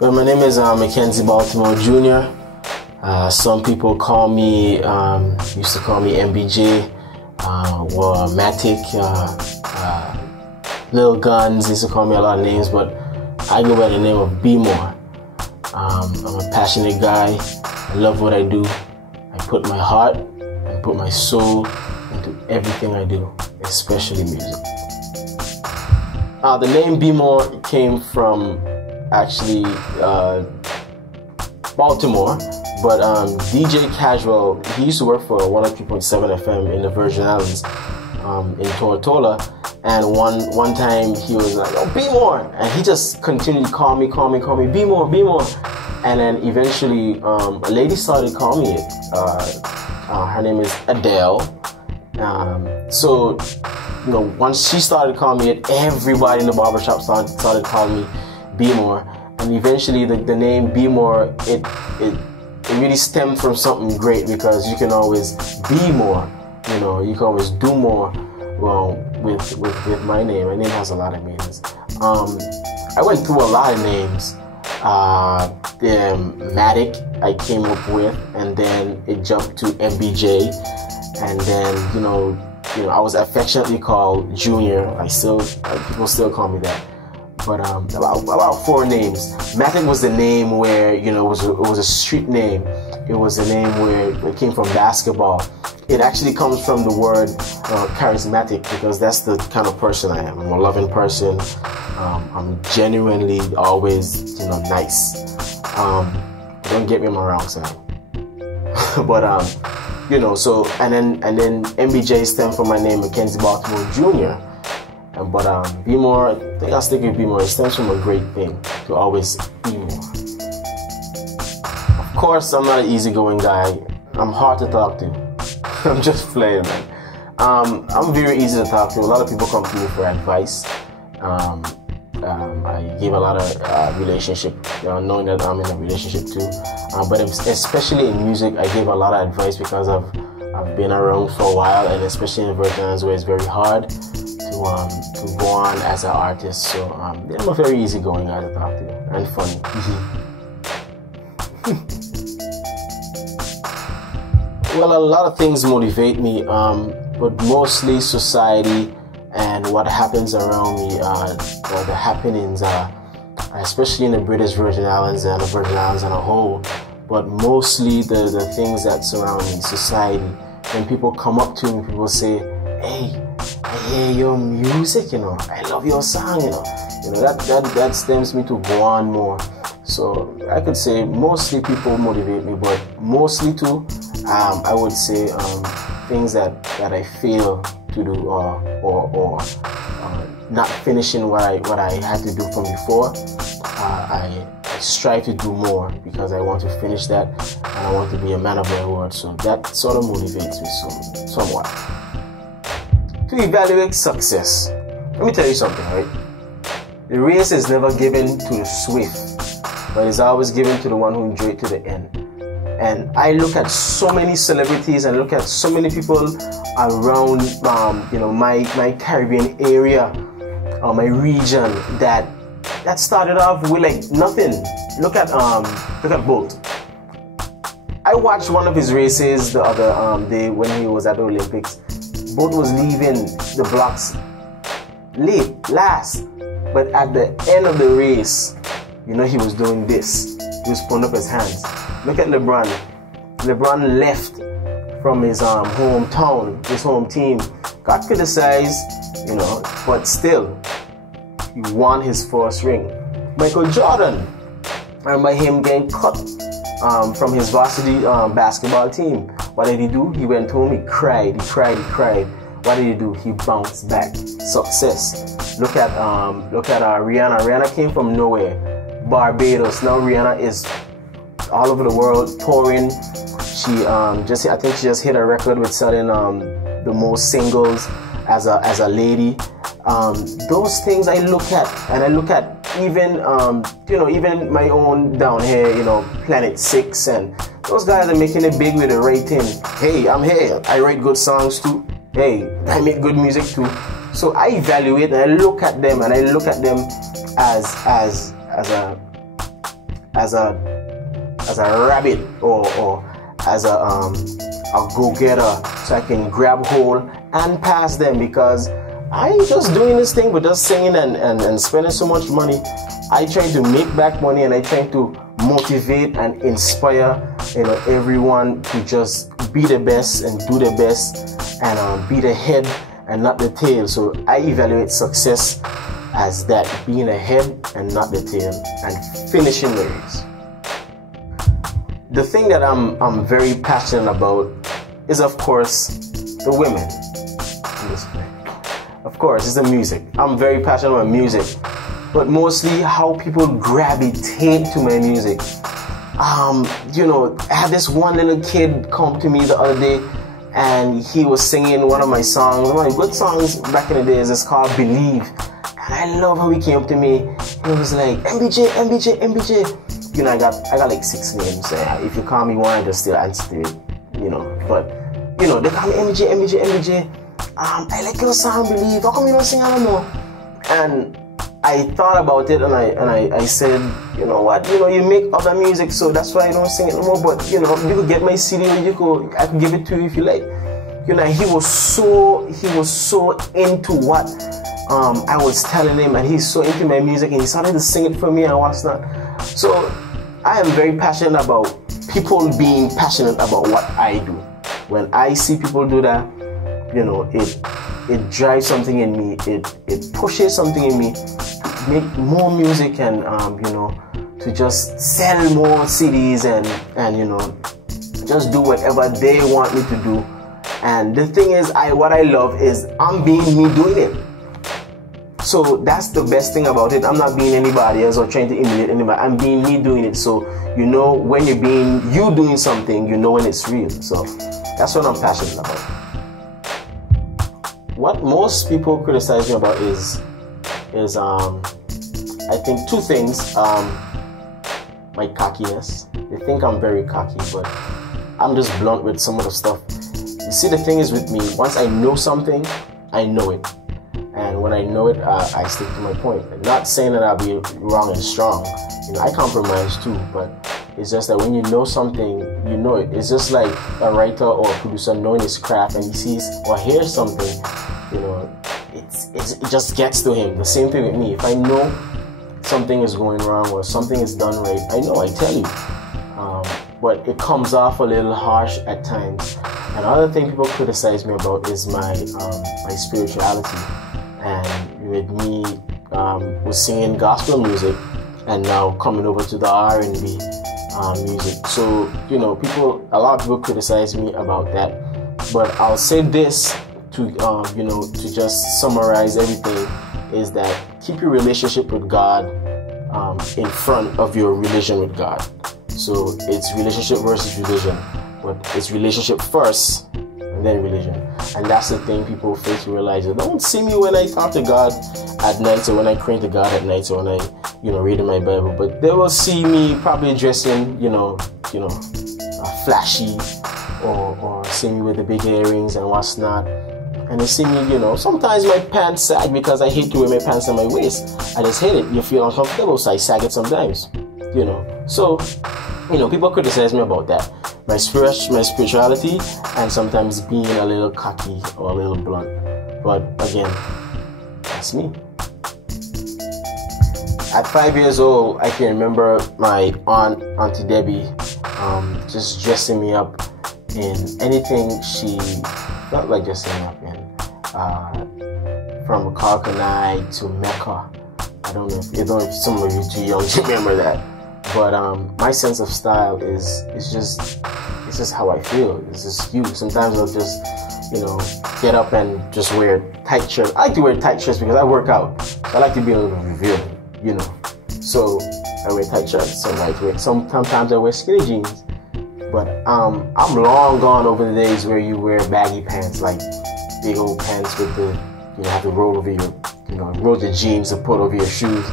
Well, my name is Mackenzie Baltimore Jr. Some people call me, used to call me MBJ, or Matic, Lil Guns, used to call me a lot of names, but I go by the name of B More. I'm a passionate guy. I love what I do. I put my heart and put my soul into everything I do, especially music. The name B More came from actually Baltimore, but DJ Casual, he used to work for 103.7 FM in the Virgin Islands in Tortola, and one time he was like, "Oh, B More," and he just continued to call me, B More, B More, and then eventually a lady started calling me it. Her name is Adele. So you know, once she started calling me it, everybody in the barbershop started calling me B More, and eventually the name B More, it really stemmed from something great, because you can always be more, you know, you can always do more. Well, with my name has a lot of meanings. I went through a lot of names. Matic I came up with, and then it jumped to MBJ, and then you know I was affectionately called Junior. People still call me that. But about 4 names. Matic was the name where it was a street name. It was a name where it came from basketball. It actually comes from the word charismatic, because that's the kind of person I am. I'm a loving person. I'm genuinely always nice. Don't get me on my wrong side. But so and then MBJ stemmed from my name, Mackenzie Baltimore Jr. But B More, I think I'll stick with B More. It stems from a great thing, to always be more. Of course, I'm not an easygoing guy. I'm hard to talk to. I'm just playing, man. I'm very easy to talk to. A lot of people come to me for advice. I give a lot of relationship, knowing that I'm in a relationship too. But especially in music, I give a lot of advice because I've been around for a while, and especially in Virgin Islands, where it's very hard to go on as an artist. So I'm a very easygoing guy to talk to, and funny. Well, a lot of things motivate me, but mostly society and what happens around me, the happenings, especially in the British Virgin Islands and the Virgin Islands as a whole, but mostly the things that surround me, society. When people come up to me, people say, "Hey, I hear your music, I love your song, that stems me to go on more." So I could say mostly people motivate me, but mostly too, I would say things that I fail to do, or not finishing what I had to do from before. I strive to do more, because I want to finish that, and I want to be a man of my word. So that sort of motivates me somewhat. To evaluate success, let me tell you something, right? The race is never given to the swift, but it's always given to the one who enjoys it to the end. And I look at so many celebrities, and look at so many people around, my Caribbean area, or my region, that started off with like nothing. Look at Bolt. I watched one of his races the other day when he was at the Olympics. Bolt was leaving the blocks last, but at the end of the race, he was doing this. He was putting up his hands. Look at LeBron. LeBron left from his hometown, his home team, got criticized, but still, he won his first ring. Michael Jordan, I remember him getting cut from his varsity basketball team. What did he do? He went home, he cried. What did he do? He bounced back. Success. Look at Rihanna. Rihanna came from nowhere. Barbados. Now Rihanna is all over the world touring. I think she just hit a record with selling the most singles as a lady. Those things I look at, and I look at even even my own down here, Planet 6, and those guys are making it big with the right thing. Hey, I'm here. I write good songs too. Hey, I make good music too. So I evaluate and I look at them, as as a rabbit or as a go-getter, so I can grab hold and pass them, because I ain't just doing this thing but just singing and spending so much money. I try to make back money, and I try to motivate and inspire, everyone to just be the best and do the best and be the head and not the tail. So I evaluate success as that, being the head and not the tail, and finishing the race. The thing that I'm very passionate about is, of course, the women. Of course, it's the music. I'm very passionate about music, but mostly how people gravitate to my music. I had this one little kid come to me the other day, and he was singing one of my songs, one of my good songs back in the days. It's called Believe. And I love how he came up to me. He was like, MBJ, MBJ, MBJ. I got like 6 names. If you call me one, I just still answer to it, But, they call me MBJ, MBJ, MBJ. I like your song, Believe. How come you don't sing anymore? And I thought about it, and I said, you know what, you make other music, so that's why I don't sing it anymore. But you could get my CD, or I could give it to you if you like. He was so into what I was telling him, and he's so into my music, and he started to sing it for me and what's not. So I am very passionate about people being passionate about what I do. When I see people do that, it drives something in me. It pushes something in me to make more music and to just sell more CDs and just do whatever they want me to do. And the thing is, what I love is I'm being me doing it. So that's the best thing about it. I'm not being anybody else or trying to emulate anybody. I'm being me doing it. So when you're being you doing something, when it's real. So that's what I'm passionate about. What most people criticize me about is I think 2 things. My cockiness. They think I'm very cocky, but I'm just blunt with some of the stuff. You see, the thing is with me, once I know something, I know it. And when I know it, I stick to my point. I'm not saying that I'll be wrong and strong. I compromise too, but it's just that when you know something, you know it. It's just like a writer or a producer knowing his craft, and he sees or hears something, it just gets to him. The same thing with me. If I know something is going wrong or something is done right, I know, I tell you. But it comes off a little harsh at times. Another thing people criticize me about is my spirituality. And with me was singing gospel music and now coming over to the R&B music. So, a lot of people criticize me about that. But I'll say this to just summarize everything, is that keep your relationship with God in front of your religion with God. So it's relationship versus religion, but it's relationship first and then religion. And that's the thing people fail to realize. They don't see me when I talk to God at night, or when I pray to God at night, or when I reading my Bible, but they will see me probably dressing flashy, or see me with the big earrings and what's not. And they see me, sometimes my pants sag because I hate to wear my pants on my waist. I just hate it. You feel uncomfortable, so I sag it sometimes. So people criticize me about that. My spirituality, and sometimes being a little cocky or a little blunt. But again, that's me. At 5 years old, I can remember my Auntie Debbie, just dressing me up in anything she felt like dressing me up in. From Kalkanai to Mecca. I don't know if some of you too young to remember that. But my sense of style is just how I feel. It's just you. Sometimes I'll just get up and just wear tight shirts. I like to wear tight shirts because I work out. I like to be a little revealed, So I wear tight shirts. Sometimes I wear skinny jeans. But I'm long gone over the days where you wear baggy pants, like big old pants with you have to roll over your roll the jeans to put over your shoes.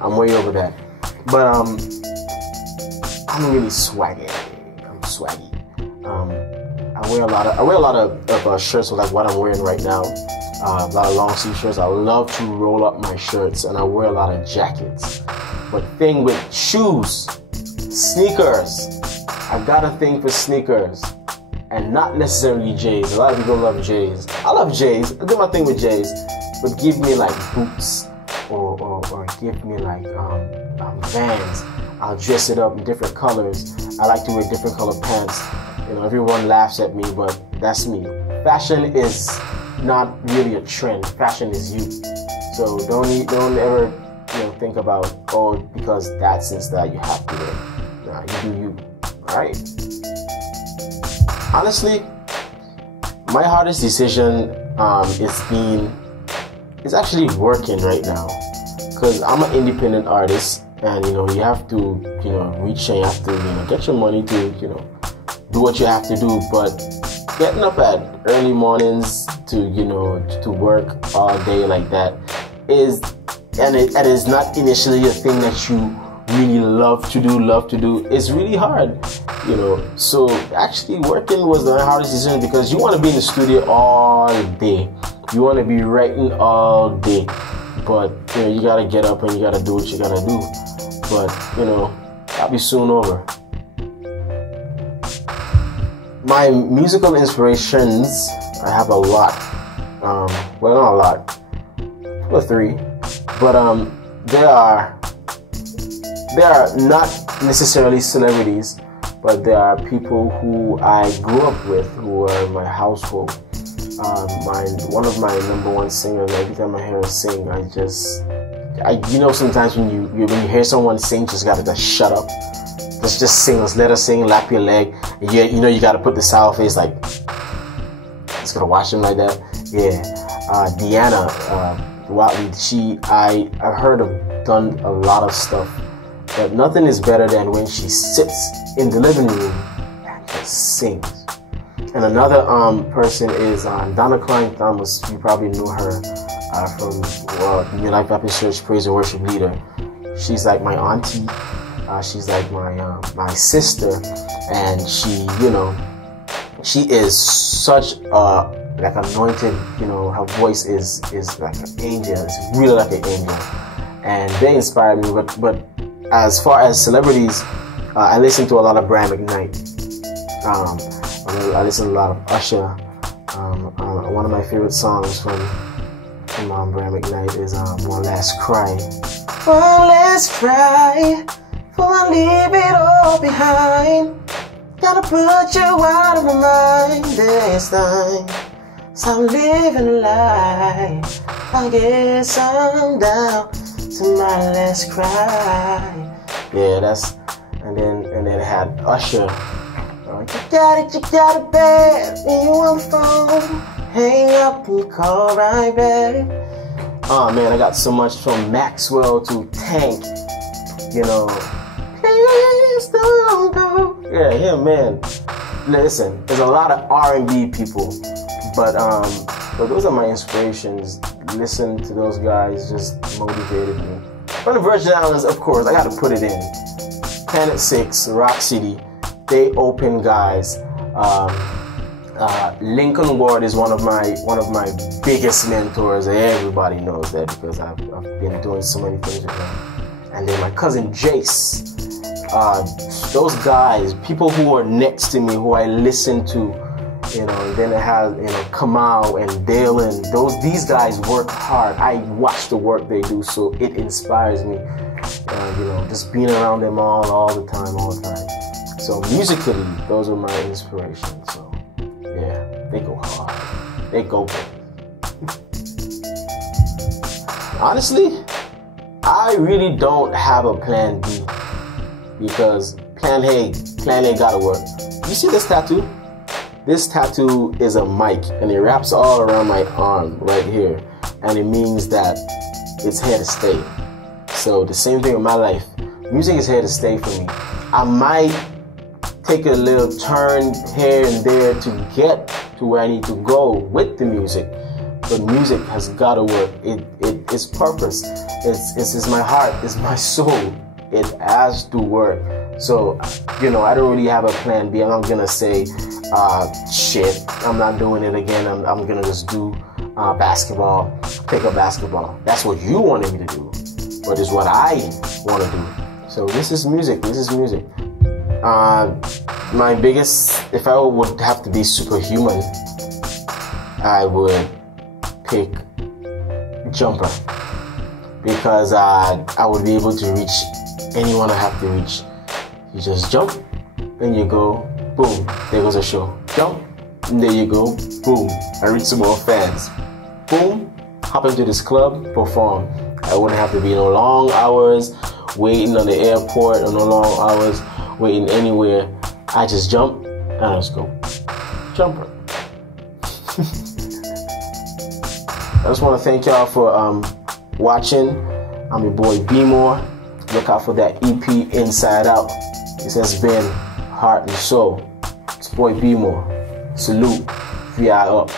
I'm way over that. But I'm really swaggy. I'm swaggy. I wear a lot of shirts like what I'm wearing right now. A lot of long sleeve shirts. I love to roll up my shirts, and I wear a lot of jackets. But thing with shoes, Sneakers. I got a thing for sneakers. And not necessarily J's. A lot of people love J's. I love J's. I do my thing with J's. But give me like boots or give me like Vans. I'll dress it up in different colors. I like to wear different color pants. You know, everyone laughs at me, but that's me. Fashion is not really a trend. Fashion is you. So don't ever think about, oh, because that's and that you have to wear. Nah, you do you. Alright? Honestly, my hardest decision is actually working right now. Because I'm an independent artist, and you have to reach and you have to get your money to do what you have to do. But getting up at early mornings to work all day like that is not initially a thing that you really love to do. It's really hard, so actually working was the hardest decision, because you want to be in the studio all day, you want to be writing all day, but you gotta get up and you gotta do what you gotta do. But that'll be soon over. My musical inspirations, I have a lot. Well, not a lot, or 3, but there are not necessarily celebrities, but there are people who I grew up with, who are my household. One of my number one singers. Every time I hear her sing, sometimes when you hear someone sing, just gotta shut up. Just sing. Let her sing. Lap your leg. And you gotta put the sour face, like just gonna watch him like that. Yeah. Deanna Watley. I've heard her done a lot of stuff. But nothing is better than when she sits in the living room and just sings. And another person is Donna Klein Thomas. You probably know her from New Life Baptist Church Praise and Worship Leader. She's like my auntie. She's like my sister, and she is such like anointed. Her voice is like an angel. It's really like an angel, and they inspire me. But as far as celebrities, I listen to a lot of Brian McKnight. I listen to a lot of Usher. One of my favorite songs from Brian McKnight is One Last Cry. One last cry, before I leave it all behind. Gotta put you out of my mind this time. So I'm living a lie. I guess I'm down to my last cry. Yeah, and then it had Usher. You got it bad. When you on the phone, hang up and you call right back. Oh man, I got so much from Maxwell to Tank. Please don't go. Yeah, man. Listen, there's a lot of R&B people, but those are my inspirations. Listen to those guys, just motivated me. From the Virgin Islands, of course, I got to put it in. Planet 6, Rock City, they open guys. Lincoln Ward is one of my biggest mentors. Everybody knows that because I've been doing so many things with him. And then my cousin Jace. Those guys, people who are next to me, who I listen to, and then I have Kamau and Dalen. These guys work hard. I watch the work they do, so it inspires me. Just being around them all the time. So musically, those are my inspirations. So yeah, they go hard. They go big. Honestly, I really don't have a plan B, because plan A gotta work. You see this tattoo? This tattoo is a mic, and it wraps all around my arm right here, and it means that it's here to stay. So the same thing with my life. Music is here to stay for me. I might take a little turn here and there to get to where I need to go with the music, but music has got to work. It's purpose. It's my heart. It's my soul. It has to work. So I don't really have a plan B. I'm not gonna say shit, I'm not doing it again. I'm gonna just do basketball, pick up basketball. That's what you wanted me to do, but it's what I want to do. So this is music. My biggest, if I would have to be superhuman, I would pick jumper, because I would be able to reach anyone I have to reach. You just jump, and you go, boom, there goes a show. Jump, and there you go, boom, I reach some more fans. Boom, hop into this club, perform. I wouldn't have to be no long hours waiting on the airport, or no long hours waiting anywhere. I just jump, and I just go, jumper. I just want to thank y'all for watching. I'm your boy B-More. Look out for that EP, Inside Out. This has been Heart and Soul. It's boy B-More. Salute. VI up.